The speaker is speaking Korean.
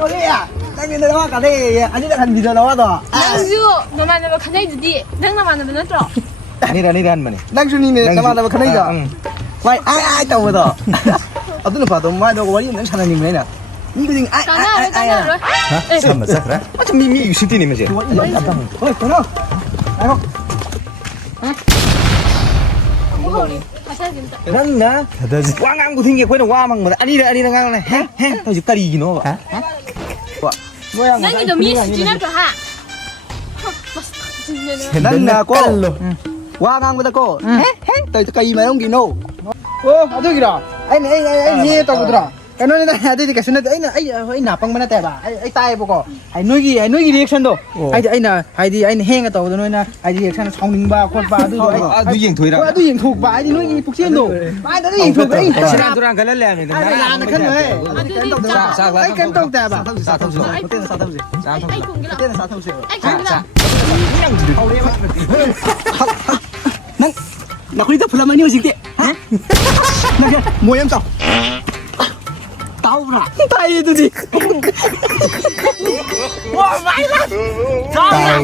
거기야. 당연히 나와 가래. 아니다 간 비디오 나와도. 낭주 너만 나면 가나이지. 낭 나만 나면 너죠. 아니라 한 번에. 낭준이네 나만 나와 가나이가. 와이 아이 따오다. 어떤 봐도 마도 와리는 사나님이네. 이거는 가나를 가나를. 잠깐만 그래? 아, 미미 60대니면 제. 어이 끊어. 아이고. 뭐하니? 가셔야 된다. 난나 왕안 고생게 거는 와만 뭐 아니라 강네 해 더 집까지 이기노 와 뭐야? 낭이 좀 미스 지나죠 하. 난나 고. 와강보다 고. 또 까이 마용 기노. 아저기라. 아이 예 따고더라. 그노네 아저기 가스네 아이 나빵 만나 대봐. 아이 따이 보고. 아이 노기 리액션도. 아이 행가 또 노나 아이 리액션 성능바 콧바 아두 잉 도이라 아두 잉 톡바 아이 노기 복시엔도. 아이 나도 잉 톡바 잉. 시간 도랑 갈래 하면 나는 큰네. 아이 깐떡 대봐. 사탐수 그때는 사탐수. 아이 공기라. 그때는 사탐수. 아이 공기라. 나 그러다 불라마니 오실게. 나 모양 좀. 따오라. 따이들이. 와 마이라. 자.